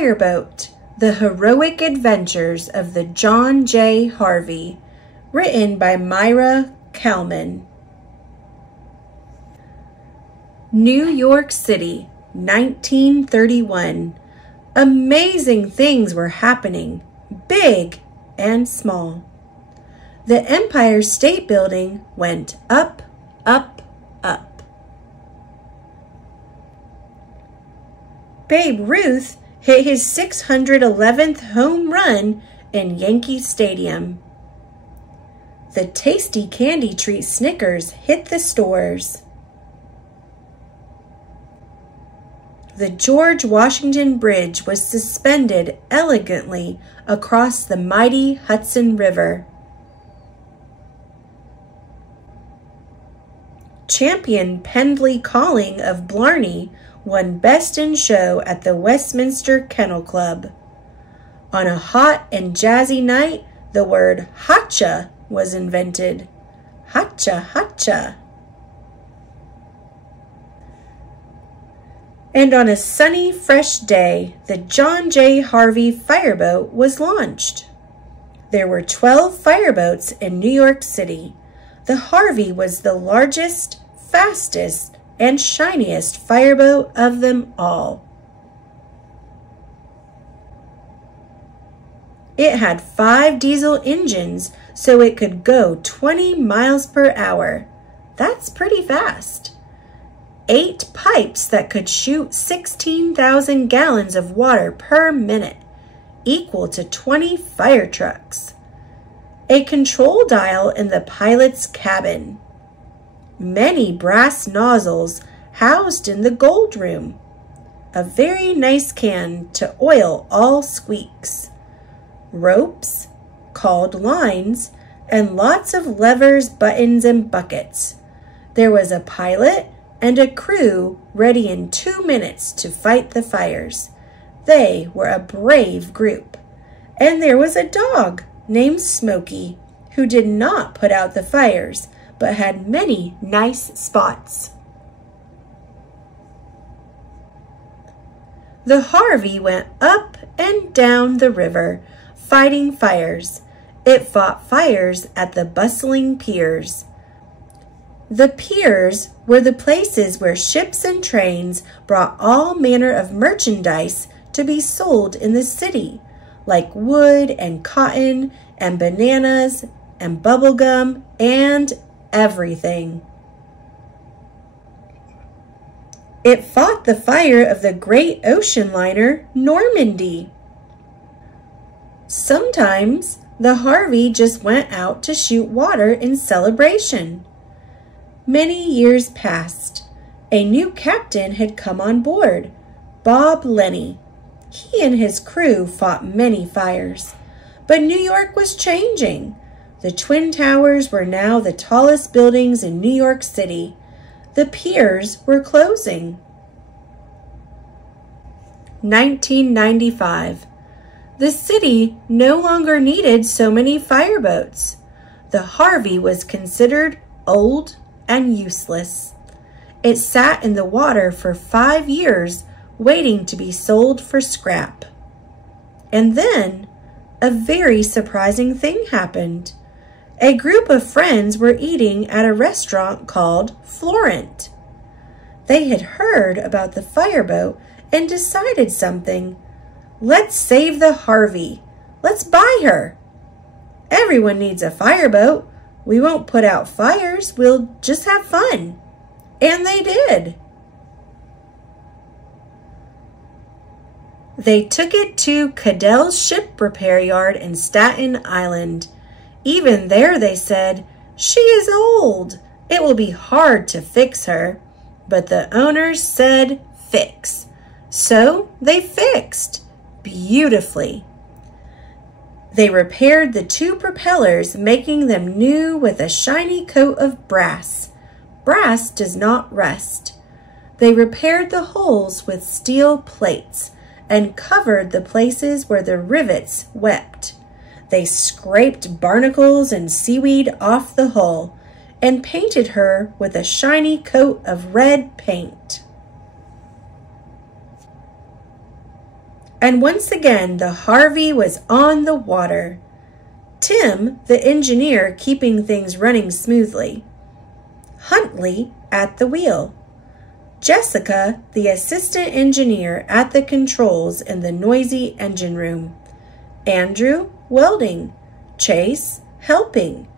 Fireboat, The Heroic Adventures of the John J. Harvey, written by Maira Kalman. New York City, 1931. Amazing things were happening, big and small. The Empire State Building went up, up, up. Babe Ruth hit his 611th home run in Yankee Stadium. The tasty candy treat Snickers hit the stores. The George Washington Bridge was suspended elegantly across the mighty Hudson River. Champion Pendley Calling of Blarney won Best in Show at the Westminster Kennel Club. On a hot and jazzy night, the word hotcha was invented. Hotcha, hotcha. And on a sunny, fresh day, the John J. Harvey Fireboat was launched. There were 12 fireboats in New York City. The Harvey was the largest, fastest, and shiniest fireboat of them all. It had 5 diesel engines, so it could go 20 miles per hour. That's pretty fast. 8 pipes that could shoot 16,000 gallons of water per minute, equal to 20 fire trucks. A control dial in the pilot's cabin. Many brass nozzles housed in the gold room. A very nice can to oil all squeaks. Ropes, called lines, and lots of levers, buttons, and buckets. There was a pilot and a crew ready in 2 minutes to fight the fires. They were a brave group. And there was a dog named Smokey, who did not put out the fires, but had many nice spots. The Harvey went up and down the river, fighting fires. It fought fires at the bustling piers. The piers were the places where ships and trains brought all manner of merchandise to be sold in the city, like wood and cotton and bananas and bubble gum and everything. It fought the fire of the great ocean liner Normandy. Sometimes the Harvey just went out to shoot water in celebration. Many years passed. A new captain had come on board, Bob Lenny. He and his crew fought many fires. But New York was changing. The Twin Towers were now the tallest buildings in New York City. The piers were closing. 1995. The city no longer needed so many fireboats. The Harvey was considered old and useless. It sat in the water for 5 years, waiting to be sold for scrap. And then a very surprising thing happened. A group of friends were eating at a restaurant called Florent. They had heard about the fireboat and decided something. Let's save the Harvey. Let's buy her. Everyone needs a fireboat. We won't put out fires. We'll just have fun. And they did. They took it to Cadell's Ship Repair Yard in Staten Island. Even there they said, "She is old. It will be hard to fix her." But the owners said, "Fix." So they fixed beautifully. They repaired the 2 propellers, making them new with a shiny coat of brass. Brass does not rust. They repaired the holes with steel plates and covered the places where the rivets wept. They scraped barnacles and seaweed off the hull and painted her with a shiny coat of red paint. And once again, the Harvey was on the water. Tim, the engineer, keeping things running smoothly. Huntley at the wheel. Jessica, the assistant engineer at the controls in the noisy engine room. Andrew, welding. Chase, helping.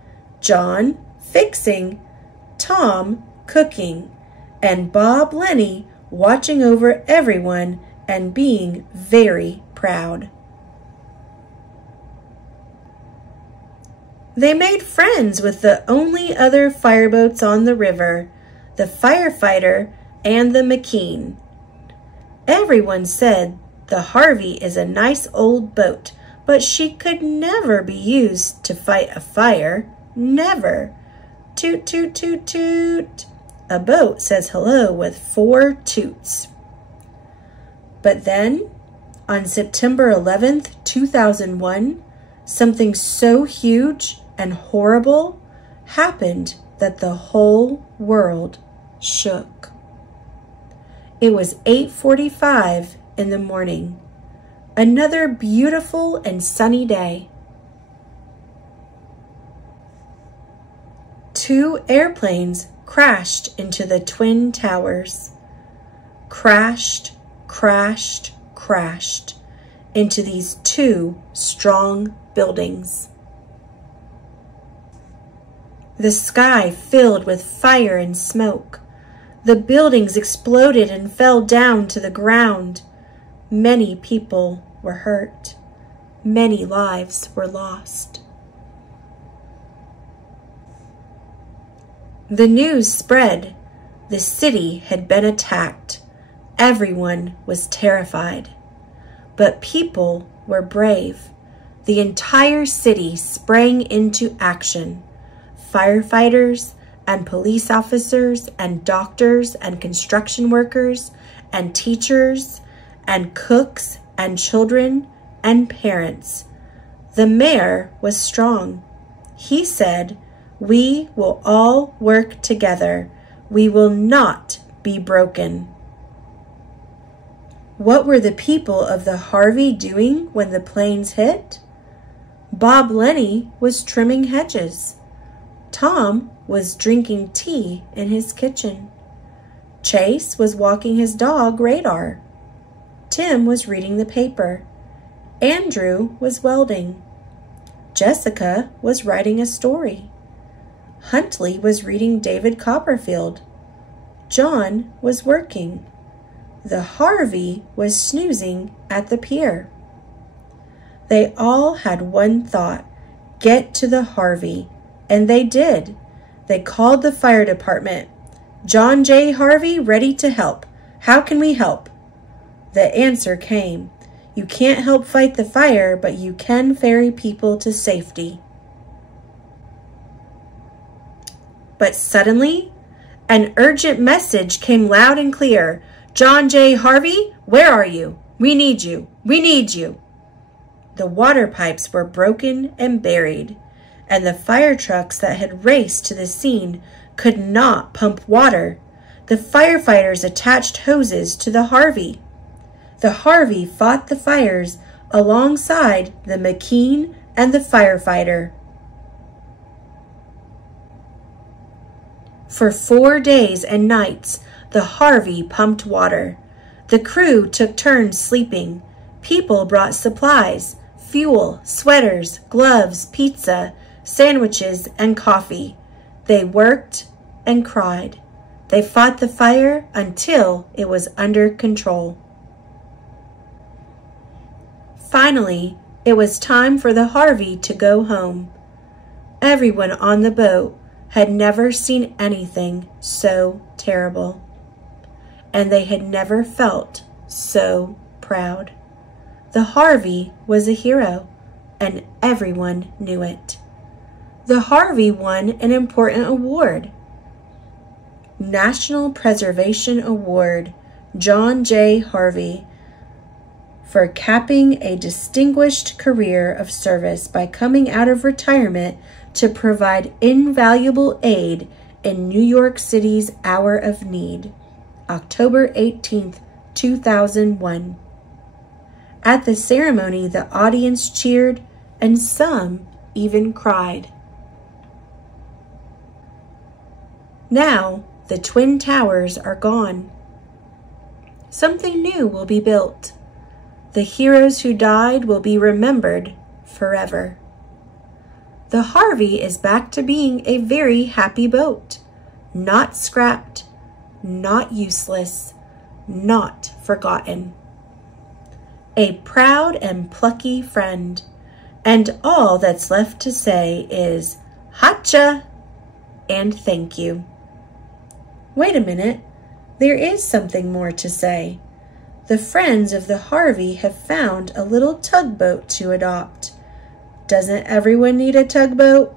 John, fixing. Tom, cooking. And Bob Lenny, watching over everyone and being very proud. They made friends with the only other fireboats on the river, the firefighter and the McKean. Everyone said the Harvey is a nice old boat, but she could never be used to fight a fire. Never. Toot, toot, toot, toot. A boat says hello with 4 toots. But then, on September 11th, 2001, something so huge and horrible happened that the whole world shook. It was 8:45 in the morning. Another beautiful and sunny day. 2 airplanes crashed into the Twin Towers. Crashed, crashed, crashed into these 2 strong buildings. The sky filled with fire and smoke. The buildings exploded and fell down to the ground. Many people were hurt. Many lives were lost. The news spread. The city had been attacked. Everyone was terrified. But people were brave. The entire city sprang into action. Firefighters and police officers and doctors and construction workers and teachers and cooks and children and parents. The mayor was strong. He said, "We will all work together. We will not be broken." What were the people of the Harvey doing when the planes hit? Bob Lenny was trimming hedges. Tom was drinking tea in his kitchen. Chase was walking his dog, Radar. Tim was reading the paper. Andrew was welding. Jessica was writing a story. Huntley was reading David Copperfield. John was working. The Harvey was snoozing at the pier. They all had one thought: get to the Harvey. And they did. They called the fire department. "John J. Harvey, ready to help. How can we help?" The answer came: "You can't help fight the fire, but you can ferry people to safety." But suddenly, an urgent message came loud and clear. "John J. Harvey, where are you? We need you. We need you." The water pipes were broken and buried, and the fire trucks that had raced to the scene could not pump water. The firefighters attached hoses to the Harvey. The Harvey fought the fires alongside the McKean and the firefighter. For 4 days and nights, the Harvey pumped water. The crew took turns sleeping. People brought supplies: fuel, sweaters, gloves, pizza, sandwiches, and coffee. They worked and cried. They fought the fire until it was under control. Finally, it was time for the Harvey to go home. Everyone on the boat had never seen anything so terrible, and they had never felt so proud. The Harvey was a hero, and everyone knew it. The Harvey won an important award. National Preservation Award, John J. Harvey, for capping a distinguished career of service by coming out of retirement to provide invaluable aid in New York City's hour of need, October 18th, 2001. At the ceremony, the audience cheered, and some even cried. Now, the twin towers are gone. Something new will be built. The heroes who died will be remembered forever. The Harvey is back to being a very happy boat, not scrapped, not useless, not forgotten. A proud and plucky friend, and all that's left to say is "Hacha" and thank you. Wait a minute, there is something more to say. The friends of the Harvey have found a little tugboat to adopt. Doesn't everyone need a tugboat?